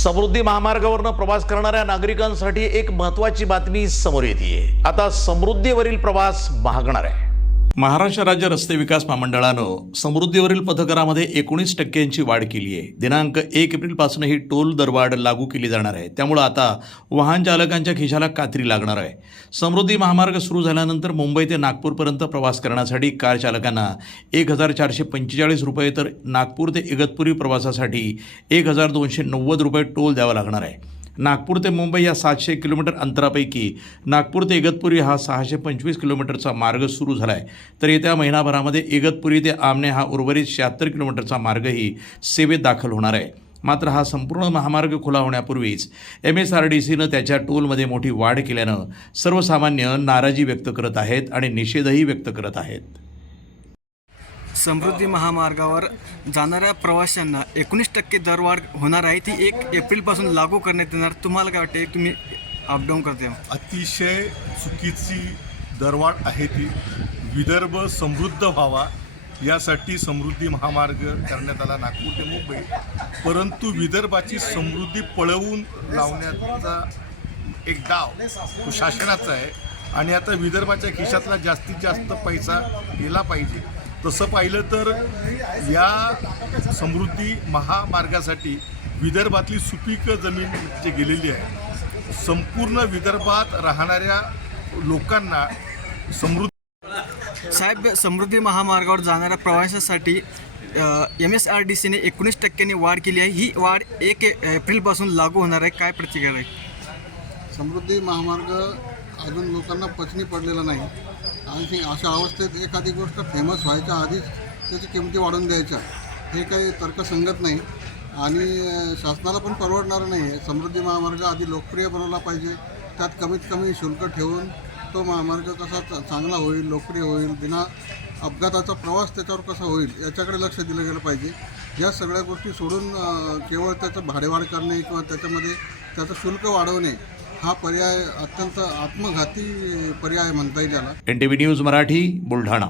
समृद्धी महामार्गावरनं प्रवास करणाऱ्या नागरिकांसाठी एक महत्त्वाची बातमी समोर येते। आता समृद्धीवरील प्रवास महागणार आहे। महाराष्ट्र राज्य रस्ते विकास महामंडळानं समृद्धीवरील पथकरामध्ये 19% वाढ केली आहे। दिनांक 1 एप्रिलपासून ही टोल दरवाढ लागू केली जाणार आहे। त्यामुळे आता वाहन चालकांच्या खिशाला कात्री लागणार आहे। समृद्धी महामार्ग सुरू झाल्यानंतर मुंबई ते नागपूरपर्यंत प्रवास करण्यासाठी कार चालकांना 1445 रुपये तर नागपूर ते इगतपुरी प्रवासासाठी 1290 रुपये टोल द्यावा लागणार आहे। नागपूर ते मुंबई या 700 किलोमीटर अंतरापैकी नागपूर ते इगतपुरी हा 625 किलोमीटरचा मार्ग सुरू झाला आहे, तर येत्या महिनाभरामध्ये इगतपुरी ते आमने हा उर्वरित 76 किलोमीटरचा मार्गही सेवेत दाखल होणार आहे। मात्र हा संपूर्ण महामार्ग खुला होण्यापूर्वीच MSRDCनं त्याच्या टोलमध्ये मोठी वाढ केल्यानं सर्वसामान्य नाराजी व्यक्त करत आहेत आणि निषेधही व्यक्त करत आहेत। समृद्धी महामार्गावर जाणाऱ्या प्रवाशांना 19% दरवाढ होणार आहे। ती 1 एप्रिलपासून लागू करण्यात येणार। तुम्हाला काय वाटते, तुम्ही अपडाऊन करते? अतिशय चुकीची दरवाढ आहे ती। विदर्भ समृद्ध व्हावा यासाठी समृद्धी महामार्ग करण्यात आला नागपूर ते मुंबई, परंतु विदर्भाची समृद्धी पळवून लावण्याचा एक डाव तो शासनाचा आहे आणि आता विदर्भाच्या खिशातला जास्तीत जास्त पैसा गेला पाहिजे। तसं पाहिलं तर या समृद्धी महामार्गासाठी विदर्भातली सुपीक जमीन जी गेलेली आहे, संपूर्ण विदर्भात राहणाऱ्या लोकांना साहेब, समृद्धी महामार्गावर जाणाऱ्या प्रवाशांसाठी MSRDCने 19% वाढ केली आहे। ही वाढ 1 एप्रिलपासून लागू होणार आहे। काय प्रतिक्रिया आहे? समृद्धी महामार्ग अजून लोकांना पचनी पडलेला नाही आणि अशा अवस्थेत एखादी गोष्ट फेमस व्हायच्या आधीच त्याची किमती वाढवून द्यायच्या, हे काही तर्कसंगत नाही आणि शासनाला पण परवडणारं नाही आहे। समृद्धी महामार्ग आधी लोकप्रिय बनवला पाहिजे, त्यात कमीत कमी शुल्क ठेवून तो महामार्ग कसा चांगला होईल, लोकप्रिय होईल, बिना अपघाताचा प्रवास त्याच्यावर कसा होईल याच्याकडे लक्ष दिलं गेलं पाहिजे। या सगळ्या गोष्टी सोडून केवळ त्याचं भाडेवाढ करणे किंवा त्याच्यामध्ये त्याचं शुल्क वाढवणे हा पर्याय अत्यंत आत्मघाती पर्याय म्हणता येईल याला। NTV news Marathi, Buldhana.